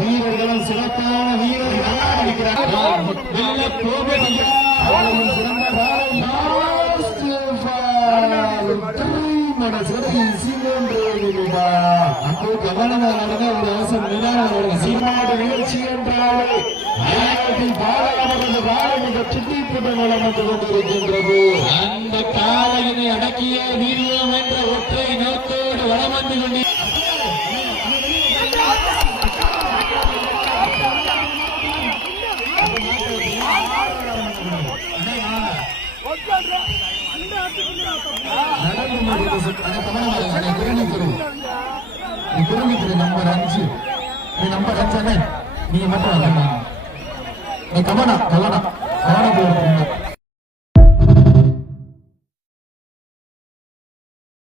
வீரர்களும் சிறப்பான வீரர்கள் கவனமாக ஒரு அவசரம் சீமாடு நிகழ்ச்சி என்றால் கொண்டிருக்கின்றது. அந்த காலையினை அடக்கிய வீரியம் என்ற ஒற்றை நோக்கோடு வளம் வந்து கொண்டு நம்பர் 5 நம்பர் 5 நீ மட்டும் கவனம் போடுறீங்க.